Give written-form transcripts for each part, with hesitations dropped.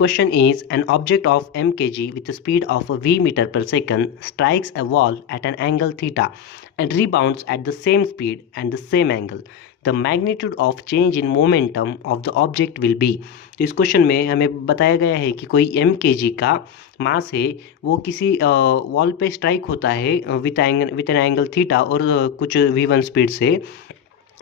Question is, an object of m kg with a speed of v meter per second strikes a wall at an angle theta and rebounds at the same speed and the same angle. The magnitude of change in momentum of the object will be. तो इस question में हमें बताया गया है कि कोई m kg का मास है, वो किसी वॉल पे स्ट्राइक होता है विथ एन एंगल थीटा और कुछ v1 स्पीड से,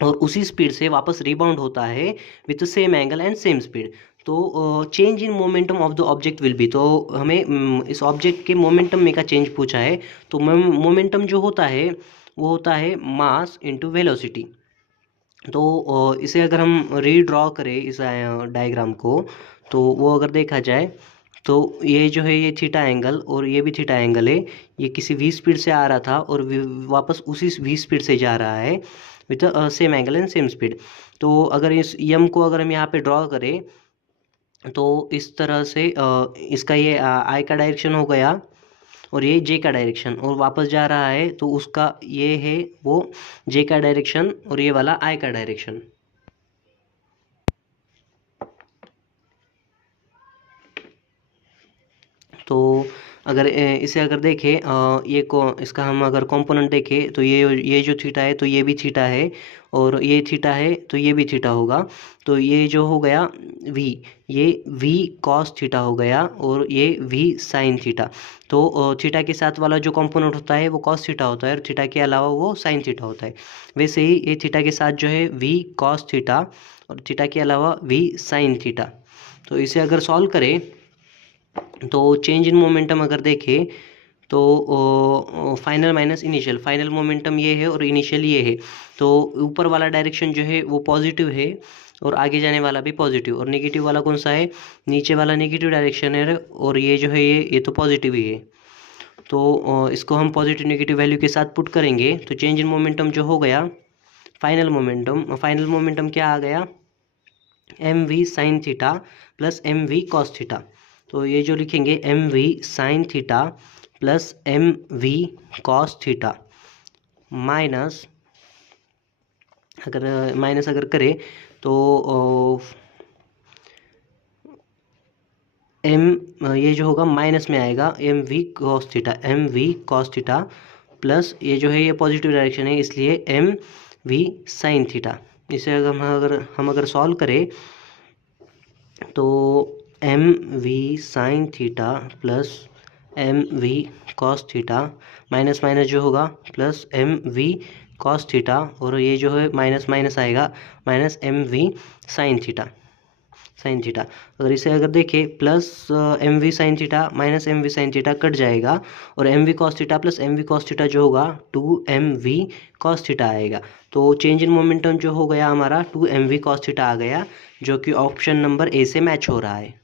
और उसी स्पीड से वापस रिबाउंड होता है with same angle and same speed. तो change in momentum of the object will be. तो हमें इस ऑब्जेक्ट के मोमेंटम में का चेंज पूछा है. तो मोमेंटम जो होता है वो होता है मास इनटू वेलोसिटी. तो इसे अगर हम रीड्रॉ करें इस डायग्राम को, तो वो अगर देखा जाए तो ये जो है ये थीटा एंगल और ये भी थीटा एंगल है. ये किसी v स्पीड से आ रहा था और वापस उसी v स्पीड से जा रहा है with same angle and same speed. तो अगर इस m को अगर हम यहाँ पे ड्रॉ करें तो इस तरह से इसका ये i का डायरेक्शन हो गया और ये j का डायरेक्शन, और वापस जा रहा है तो उसका ये है वो j का डायरेक्शन और ये वाला i का डायरेक्शन. तो अगर इसे अगर देखें इसका हम अगर कंपोनेंट देखें तो ये जो थीटा है तो ये भी थीटा है, और ये थीटा है तो ये भी थीटा होगा. तो ये जो हो गया v, ये v cos थीटा हो गया और ये v sin थीटा. तो थीटा के साथ वाला जो कंपोनेंट होता है वो cos थीटा होता है और थीटा के अलावा वो sin थीटा होता है. वैसे ही ये थीटा के साथ जो है v cos थीटा और थीटा के अलावा v sin थीटा. तो इसे अगर सॉल्व करें तो चेंज इन मोमेंटम अगर देखें तो final minus initial, final momentum ये है और इनिशियल ये है. तो ऊपर वाला डायरेक्शन जो है वो पॉजिटिव है और आगे जाने वाला भी पॉजिटिव, और नेगेटिव वाला कौन सा है, नीचे वाला नेगेटिव डायरेक्शन है, और ये जो है ये तो पॉजिटिव ही है. तो इसको हम पॉजिटिव नेगेटिव वैल्यू के साथ पुट करेंगे तो चेंज इन मोमेंटम जो हो गया फाइनल मोमेंटम क्या आ गया, m v sine theta plus m v cos theta. तो ये जो लिखेंगे m v sine theta plus m v cos theta minus अगर करें तो ये जो होगा माइनस में आएगा m v cos theta plus ये जो है ये पॉजिटिव डायरेक्शन है इसलिए एम वी साइन थीटा. इसे हम अगर सॉल्व करें तो m v sine theta plus m v cos theta minus minus जो होगा plus m v cos theta, और ये जो है माइनस माइनस आएगा minus m v sine theta. अगर इसे अगर देखें plus m v sine theta minus m v sine theta cut जाएगा और m v cos theta plus m v cos theta जो होगा 2mv कॉस थीटा आएगा. तो चेंज इन मोमेंटम जो हो गया हमारा 2mv कॉस थीटा आ गया, जो कि ऑप्शन नंबर ए से मैच हो रहा है.